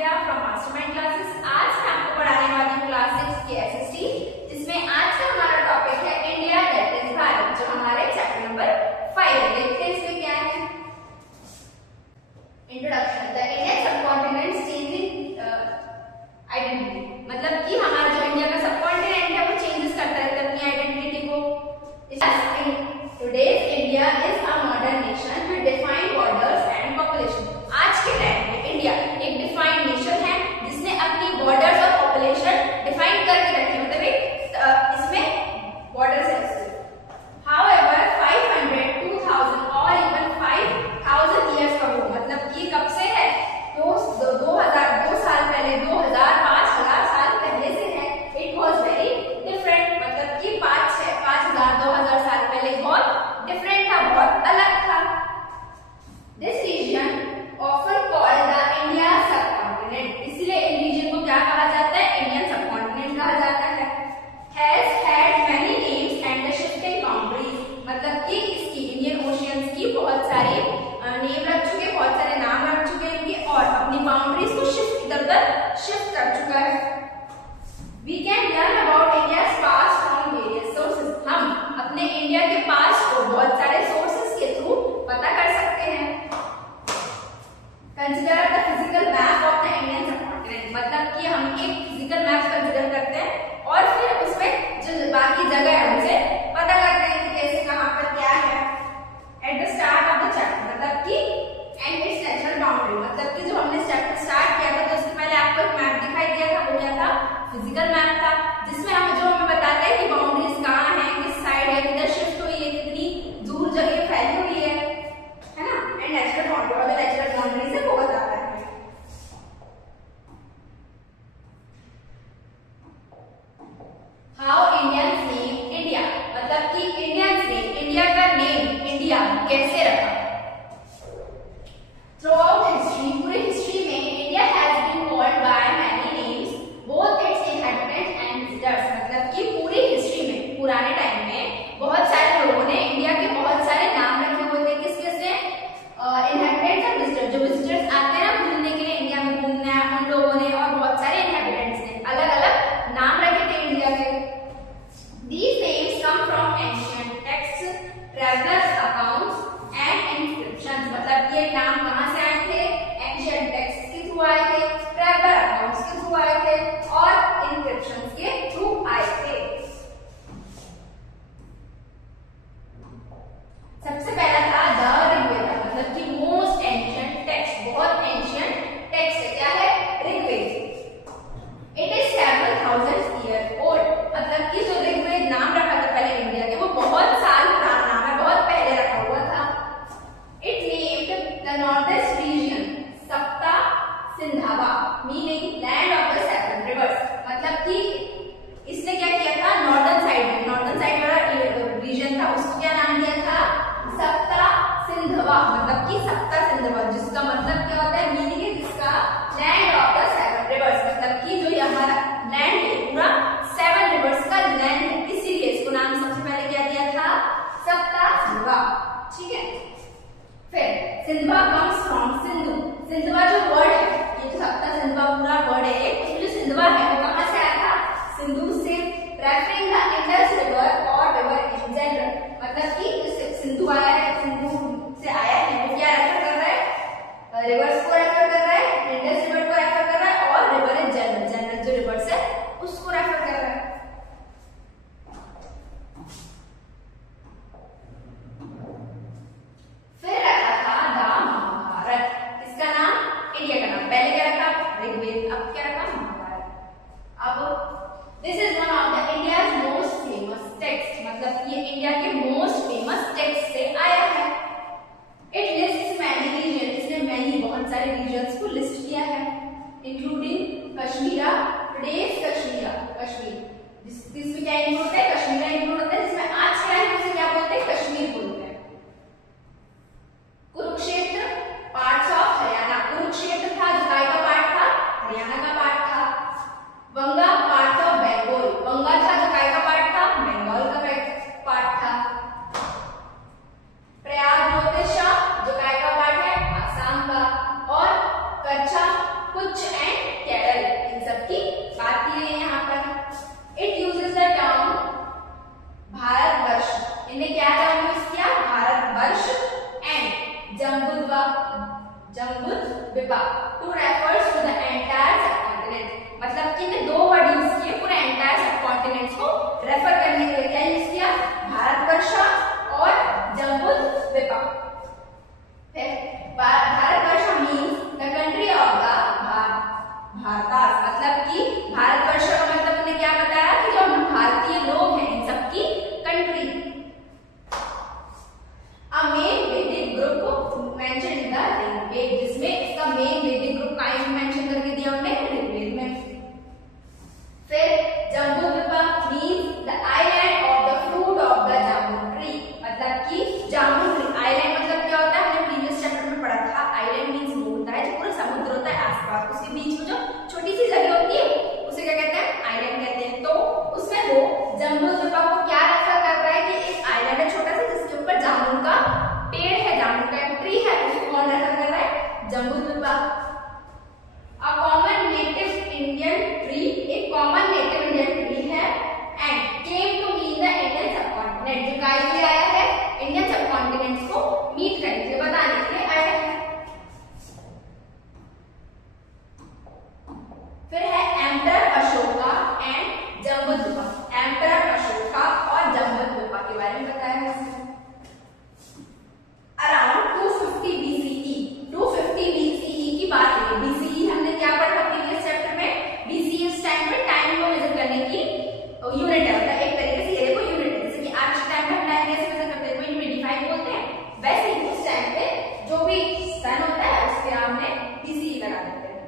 Divya from mastermind classes. आज मैं आपको पढ़ाने वाली हूँ क्लास 6 की एसएसटी, जिसमें आज का हमारा टॉपिक है इंडिया दैट इज भारत, जो हमारे चैप्टर नंबर 5 है। देखते हैं इसमें क्या है। Introduction. The Indian subcontinent changing identity, मतलब कि हमारा जो इंडिया का सबकॉन्टिनेंट है वो चेंजेस करता रहता है अपनी आइडेंटिटी को। Today's India is a modern nation with defined borders and population. आज के टाइम में इंडिया एक डिफाइंड नेशन है जिसने अपनी बॉर्डर्स और पॉपुलेशन डिफाइन करके रखी है, मतलब इसमें बॉर्डर्स है। However, 500, 2000 और even 5000 years ago, मतलब कि कब से है? 2002 साल पहले, 2000 5000 साल पहले से है। It was very different, मतलब कि 5000 2000 साल पहले बहुत डिफरेंट था, बहुत अलग था। This region often called the India subcontinent, इसलिए इन रीजन को क्या कहा जाता है? इंडियन सबकॉन्टिनेंट कहा जाता है। Has had many names and the shifting boundaries, मतलब कि इसकी इंडियन ओशियंस की बहुत सारी नेम रख चुके, बहुत सारे नाम रख चुके इनके, और अपनी बाउंड्रीज को इधर-उधर शिफ्ट कर चुका है। We can learn about India's past from various sources. हम अपने इंडिया के पास्ट को बहुत सारे सोर्सेस के थ्रू पता कर सकते हैं। Consider the physical map of the Indian subcontinent, मतलब कि हम एक फिजिकल मैप कंसीडर करते हैं और फिर उसमें जो बाकी जगह है उनसे पता करते हैं कि कैसे कहाँ पर क्या है। At the start of the chapter, मतलब कि and its natural boundary, मतलब कि जो हमने चैप्टर स्टार्ट किया था तो उससे पहले आपको एक मैप दिखाई दिया था, वो क्या था? फिजिकल मैप था, जिसमें हमें बताता है कि बाउंड्रीज कहाँ है, किस साइड है, किधर शिफ्ट हुई है, कितनी दूर जगह फैली हुई है ना। एंड नेचुरल बाउंड्री, और जो नेचुरल बाउंड्रीज है वो बताता है। हाउ इंडियंस नेम इंडिया, मतलब कि इंडियंस ने इंडिया का नेम इंडिया कैसे रखा। थ्रूआउट हिस्ट्री, पूरी हिस्ट्री में India has been called by many names, both its inhabitants and visitors, मतलब कि पूरी हिस्ट्री में पुराने टाइम में बहुत सारे लोगों ने इंडिया के बहुत सारे नाम रखे हुए थे। किस किस ने? इनहैबिटेंट्स और विजिटर्स, जो विजिटर्स आते हैं ना घूमने के लिए, इंडिया में घूमने आए उन लोगों ने, और बहुत सारे इनहैबिटेंट्स ने अलग अलग नाम रखे थे इंडिया के। These names come from ancient texts, travelers accounts and inscriptions, मतलब ये नाम कहाँ से आए थे? एंशिएंट टेक्स्ट के थ्रू आए थे, ट्रैवलर अकाउंट्स के थ्रू आए थे, और इंस्क्रिप्शंस के थ्रू आए थे। सबसे पहला था द ऋग्वेद, मतलब कि मोस्ट एंशिएंट टेक्स्ट, बहुत एंशिएंट टेक्स्ट है। क्या है? Rigveda. It is several thousand year old, मतलब कि जो ऋग्वेद नाम रखा था पहले इंडिया के, वो बहुत साल पुराना नाम है, बहुत पहले रखा हुआ था। It named the northwest region Sapta Sindhava, meaning land of the seven rivers, मतलब कि इसने क्या किया था? नॉर्दर्न साइड वाला रीजन था, उसको क्या नाम दिया था? सप्ता सिंधवा, मतलब कि सप्ता सिंधवा, जिसका मतलब क्या होता है? मीनिंग है जिसका land of the seven rivers, मतलब कि जो हमारा लैंड है पूरा 7 रिवर्स का लैंड है, इसीलिए इसको नाम सबसे पहले क्या दिया था? सप्ता सिंधवा। ठीक है। फिर सिंधवा कम्स फ्रॉम सिंधु, सिंधवा जो वर्ड है, ये जो सप्ता सिंधवा पूरा वर्ड है, उसमें जो सिंधवा है वो कहाँ से आया था? सिंधु से। रेफरिंग द इंडस रिवर और रिवर इन जनरल, मतलब कि सिंधु आया है, सिंधु से आया है, वो क्या रेफर कर रहा है? रिवर्स को रेफर कर रहा है, इंडस रिवर को रेफर कर रहा है, और रिवर इन जनरल जो रिवर्स है उसको रेफर कर रहा है। फिर रखा था द महाभारत, इसका नाम इंडिया का नाम, पहले क्या रखा? ऋग्वेद, अब क्या रखा? महाभारत। अब this is one of the India's most famous text, मतलब ये इंडिया के मोस्ट फेमस टेक्स्ट से आया है। इट लिस्ट्स मैनी रीजन, इसने मैनी बहुत सारे रीजन्स को लिस्ट किया है, इंक्लूडिंग कश्मीरा, टुडेज कश्मीर, जिसमें क्या इंक्लूड होता है? कश्मीरा इंक्लूड होता है, जिसमें आज क्या है उसे क्या बोलते हैं? कश्मीर बोलते हैं। कुरुक्षेत्र, पार्ट्स ऑफ हरियाणा, कुरुक्षेत्र था जो काय का पार्ट था? हरियाणा का पार्ट था। बंगा, पार्ट ऑफ बंगाल, बंगा था जो काय का पार्ट था? बंगाल का पार्ट था। प्रयाग ज्योतिषा जो काय का पार्ट है? आसाम का। और कच्छा, कुछ and Jambudvipa to refers to the entire subcontinent, मतलब कि ने दो वर्ड यूज किए पूरे एंटायर सबकॉन्टिनेंट्स को रेफर करने के लिए। क्या यूज किया? भारतवर्ष और जम्बुद्वीपा। फिर Bharatvarsha means the country of the Bharatas, मतलब कि भारतवर्ष का मतलब उन्होंने क्या बताया कि जो भारतीय लोग हैं इन सबकी country. A main Vedic group mention in the Rigveda, जिसमें इसका मेन वेदिक ग्रुप का मेंशन करके दिया उन्होंने ऋग्वेद में। फिर Jambudvipa means the island of the fruit of the jamun tree, मतलब कि जामुन ट्री। आइलैंड मतलब क्या होता है? हमने प्रीवियस चैप्टर में पढ़ा था। आइलैंड मीन्स वो होता है जो पूरा समुद्र होता है आसपास, उसके बीच में जो छोटी सी जगह होती है उसे क्या कहते हैं? आइलैंड कहते हैं। तो उसमें वो जम्बुद्वीपा को क्या रेफर कर रहा है कि एक आइलैंड है छोटा सा जिसके ऊपर जामुन का पेड़ है, जामुन का ट्री है, उसको कौन रेफर कर रहा है? Jambudvipa. A common native Indian tree, एक कॉमन नेटिव इंडियन ट्री है and came to meet the Indian subcontinent, जो काय के लिए आया है? इंडियन सबकॉन्टिनेंट्स को मीट करने के लिए, बताने के लिए आया है। फिर है emperor Ashoka and Jambudvipa. Emperor Ashoka और जम्बुद्वीपा के बारे में बताया है इसमें। अराउंड 250 BCE, 250 BCE की बात है। BCE हमने क्या पढ़ा प्रीवियस चैप्टर में? BCE इस टाइम पे टाइम को मेजर करने की यूनिट है, मतलब एक तरीके से ये देखो यूनिट है। जैसे कि आज के टाइम में हम टाइम कैसे मेजर करते हैं? कोई यूनिट 5 बोलते हैं, वैसे ही उस टाइम पे जो भी सन होता है उसके नाम में BCE लगा देते हैं।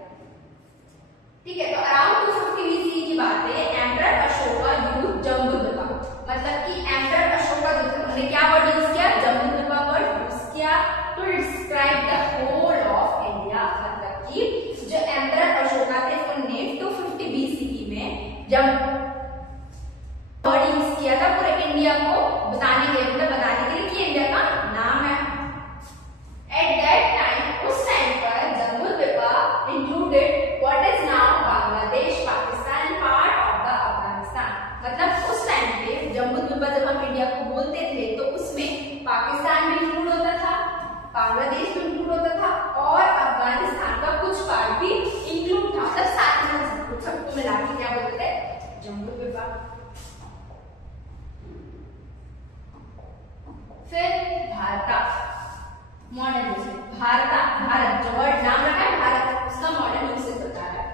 ठीक है, तो अराउंड 250 BCE की बात है। एम्परर अशोका यूज्ड जम्बुद्वीपा, मतलब कि एम्परर अशोका ने क्या वर्ड यूज किया? जम्बुद्वीपा वर्ड यूज किया to describe the whole of India, मतलब कि जो एम्परर अशोका थे उन्होंने 250 BCE में जब वर्ड यूज किया था पूरे इंडिया को बताने के लिए, मतलब बताने के लिए कि इंडिया का नाम है। एट दैट टाइम, उस टाइम पर Jambudvipa included what is now Bangladesh, Pakistan and part of the Afghanistan, मतलब उस टाइम पे जम्बुद्वीपा जब हम इंडिया को बोलते थे तो उसमें पाकिस्तान भी इंक्लूड होता था, बांग्लादेश भी इंक्लूड होता था और अफगानिस्तान का कुछ पार्ट भी इंक्लूड था, मतलब साथ में सबको मिला के क्या बोलते थे? जम्बुद्वीपा। फिर भारत मॉडर्न यूसेज, भारत जो वर्ड नाम रखा है भारत, उसका मॉडर्न यूसेज होता है।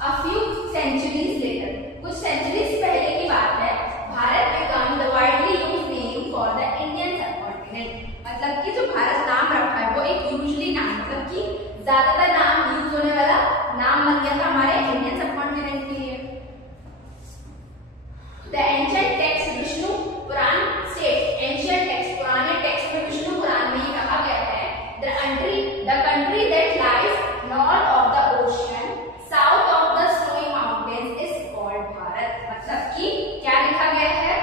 अ फ्यू सेंचुरीज लेटर, कुछ सेंचुरीज पहले की बात है, Bharat become the widely used name for the Indian subcontinent, मतलब कि जो भारत नाम रखा है वो एक यूजुअली नाम, मतलब कि ज्यादातर नाम यूज होने वाला नाम बन गया था हमारे इंडियन सबकॉन्टिनेंट के लिए। The ancient text Vishnu Purana state, ancient text पुराने टेक्स्ट में विष्णु पुराण में ये कहा गया है the country that lies north of the ocean south of the snowy mountains is called Bharat, मतलब कि क्या लिखा गया है?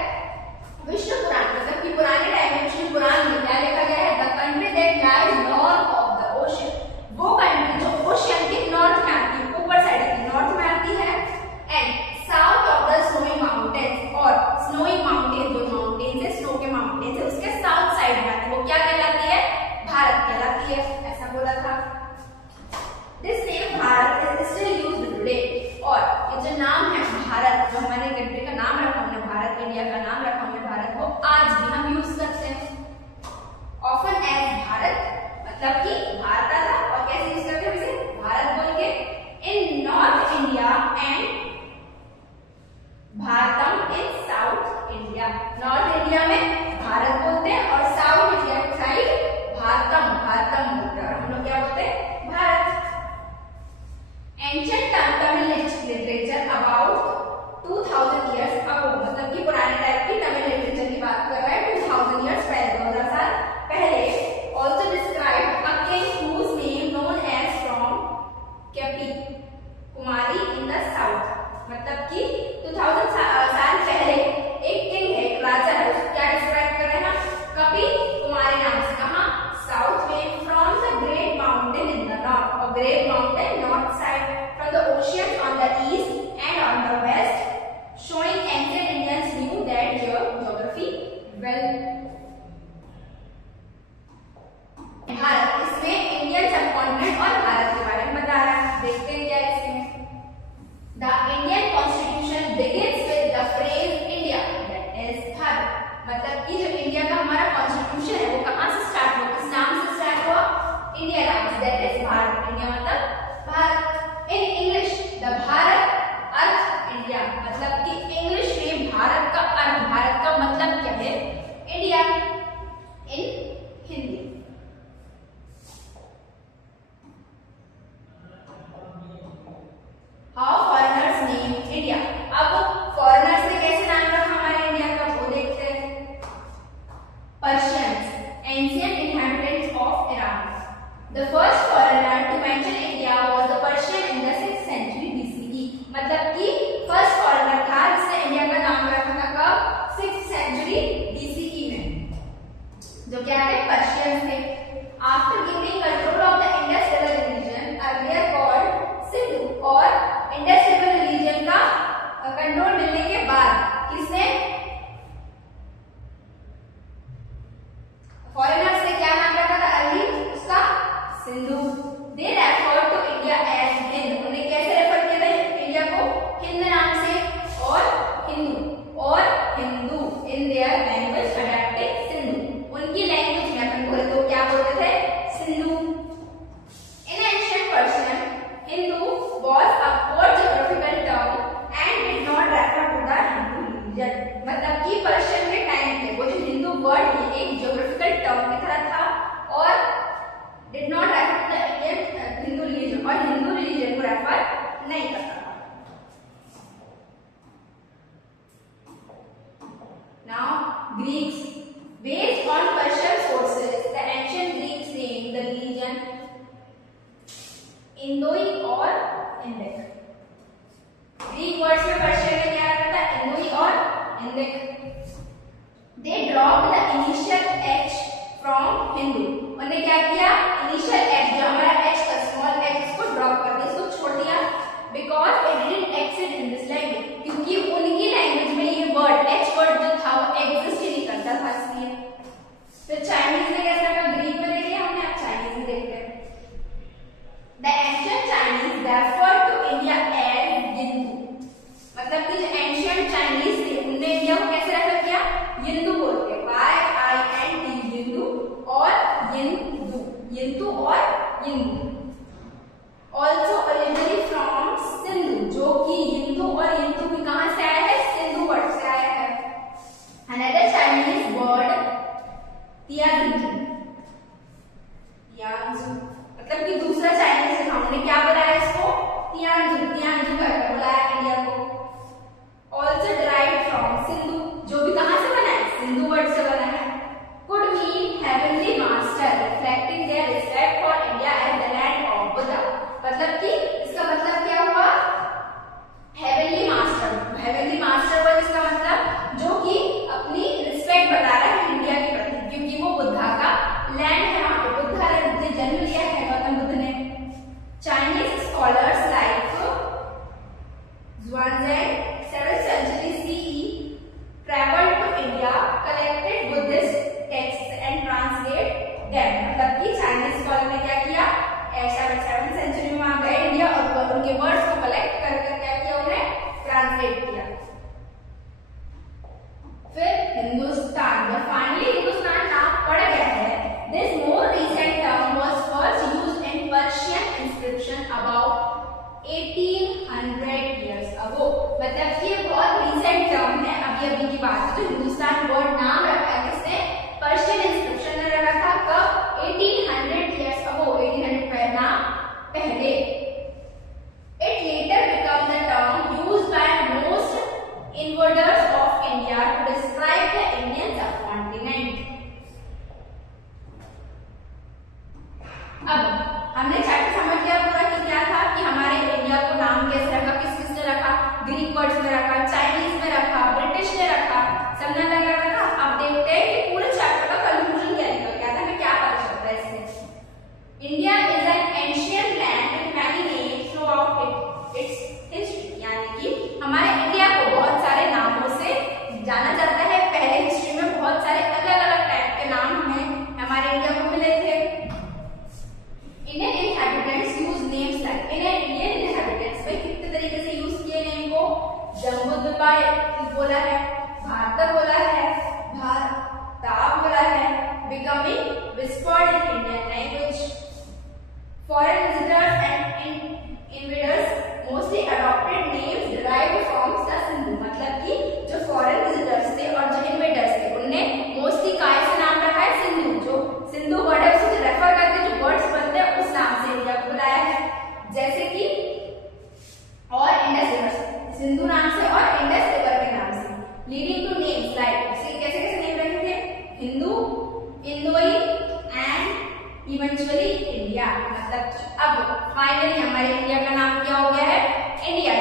विष्णु पुराण, मतलब कि पुराने टाइम में विष्णु पुराण में क्या लिखा गया है? The country that lies north of the ocean, वो कंट्री जो ओशियन के नॉर्थ में आती है, ऊपर साइड की नॉर्थ में आती है, and south of the snowy mountains, और स्नोई माउंटेन जो माउंटेन्स है, स्नो के माउंटेन्स है, उसके साउथ साइड में आती है, वो क्या कहलाती है? भारत कहलाती है, ऐसा बोला था। This name Bharat is still used today, और ये जो नाम है भारत, जो हमारे कंट्री का नाम रखा हमने भारत, इंडिया का नाम रखा हमने भारत, वो आज भी हम यूज करते हैं। ऑफन एज भारत, मतलब कि भारत था, और कैसे यूज करते हैं इसे? भारत बोल के। In North India and Bharatam in South India, North India में भारत बोलते हैं और साउथ इंडिया की साइड भारतम बोलते हैं, और हम लोग क्या बोलते हैं? Bharat. Ancient Tamil literature about 2000 years ago, मतलब कि पुराने टाइप की तमिल लिटरेचर की बात कर रहा है 2000 years पहले, 2000 साल पहले। Also described a king whose name known as from Kepi Kumari in the south, मतलब कि 2000 साल पहले एक किंग है, एक राजा है, उसको क्या डिस्क्राइब कर रहे हैं? कपि कुमारी नाम से। कहा? साउथ में, from the great mountain in the north, और great mountain north side, from the ocean on the east and on the west, showing ancient Indians knew that geography well. भारत, इसमें इंडियन कॉन्टिनेंट और भारत के बारे में बता रहा है। देखते हैं क्या है इसमें। The Indian constitution begins with the phrase India, that is Bharat. मतलब कि जो इंडिया का हमारा कॉन्स्टिट्यूशन है वो कहाँ से स्टार्ट हुआ, किस नाम से स्टार्ट हुआ, इंडिया नाम से, दैट इज भारत। इंडिया मतलब Bharat. In English the Bharat earth India, मतलब कि इंग्लिश में भारत का अर्थ, भारत का मतलब क्या है, India. In Hindi how foreigners name India. अब फॉरेनर्स ने कैसे नाम रखा हमारे इंडिया का वो देखते हैं। Persians, ancient inhabitants of Iran. The first foreigner to mention India was the Persian in the 6th century BCE। मतलब कि फर्स्ट फॉरेनर था जिसने इंडिया का नाम रखा था कब, 6th century BCE में, जो क्या थे, पर्शियंस थे। After giving control of the Indus river region earlier called Sindhu, और इंडस रिवर रीजन का कंट्रोल मिलने के बाद किसने, फॉरेनर्स ने क्या नाम रखा था अर्ली उसका, Sindhu. They refer to India as Hind, उन्हें कैसे रेफर किया था इंडिया को, हिंद नाम से, और Hindu in their language adapting Sindhu, उनकी लैंग्वेज में अपन बोले तो क्या बोलते थे, सिंधु। इन ancient Persian Hindu was a broad geographical term and did not refer to the Hindu religion। मतलब कि पर्शियन के टाइम पे वो जो हिंदू वर्ड है एक ज्योग्राफिकल टर्म की तरह था और did not refer to the Indian Hindu religion, और हिंदू रिलीजन को रेफर नहीं करता था। Now Greeks, based on Persian sources, the ancient Greeks named the region इंदोई और इंडिक। ग्रीक वर्ड्स में पर्शियन में क्या रहता है, इंदोई और Indic. They dropped the initial H from Hindu, उन्होंने क्या किया, इनिशियल एच जो हमारा एच का स्मॉल एच इसको ड्रॉप कर दिया, इसको छोड़ दिया, because it didn't exist in this language, क्योंकि उनकी लैंग्वेज में ये वर्ड एच वर्ड जो था वो एग्जिस्ट ही नहीं करता था, इसलिए। फिर चाइनीज में कैसा था, ग्रीक में देख लिया हमने, अब चाइनीज में देखते हैं। The ancient Chinese refer to India as Yindu, मतलब कि जो एंशिएंट चाइनीज थे उन्होंने इंडिया को कैसे रेफर किया, यिंदू बोलते, YIND यिंदू और यिंदू, यिंदू और यिंदू। Also originally from सिंधु, जो कि यिंदू और यिंदू भी कहां से आया है, सिंधु वर्ड से आया है। Another Chinese word तियानजू, मतलब कि दूसरा चाइनीज से हमने क्या बुलाया इसको, तियानजू, तियानजू करके बुलाया इंडिया को। ऑल्सो डिराइव्ड फ्रॉम सिंधु, जो भी कहां से बना है, सिंधु वर्ड से बना है। Could mean heavenly master, reflecting their respect for India as the land of Buddha. मतलब कि इसका मतलब क्या हुआ, heavenly master, heavenly master word इसका मतलब जो कि अपनी रिस्पेक्ट बता रहा है इंडिया के प्रति, क्योंकि वो बुद्धा का लैंड है, वहां पे बुद्धा ने जन्म लिया है, गौतम बुद्ध ने। Chinese scholars like Xuanzang 7th century CE traveled to India, collected Buddhist texts and translate them। मतलब कि चाइनीज स्कॉलर ने क्या किया, 7th century में वहां गए इंडिया और उनके वर्ड्स को कलेक्ट कर क्या किया, उन्हें ट्रांसलेट किया। फिर हिंदुस्तान, जब फाइनली हिंदुस्तान नाम पड़ गया है, this more recent term was first used in Persian inscription about 1800 years ago। मतलब कि ये बहुत रिसेंट टर्म है, अभी की बात है। तो हिंदुस्तान वर्ड नाम रखा है किसने, पर्शियन इंस्क्रिप्शन ने रखा था कब, 1800 years ago, 1800 नाम पहले। It later became the term used by most invaders of India to describe the Indian subcontinent। अब हमने चैप्टर समझ लिया पूरा कि क्या था, कि हमारे इंडिया को नाम कैसे रखा, किस किसने रखा, ग्रीक वर्ड्स में रखा, चाइनीज में रखा, ब्रिटिश ने रखा, सबने अलग अलग रखा। अब इंडियन इनहैबिटेंट्स में कितने तरीके से यूज किए नेम को? जम्बूद्वीपाय बोला है, भारत बोला है, भारताब बोला है, becoming whispered in Indian language, foreign visitors and invaders mostly adopted names derived from the Sindhu. मतलब कि जो फॉरेन विजिटर्स थे और जो इन्वेडर्स थे उनने मोस्टली काय से नाम रखा है? सिंधु। जो सिंधु वर्ड है उसे रेफर करके जो वर्ड्स बनते हैं उस नाम से इंडिया को बुलाया है, जैसे कि और इंडस रिवर, सिंधु नाम से और इंडस रिवर के नाम से, लीडिंग टू नेम्स लाइक, कैसे कैसे नेम रखे थे? Hindu, Indoi and eventually India. मतलब कि अब फाइनली हमारे इंडिया का नाम क्या हो गया है? इंडिया।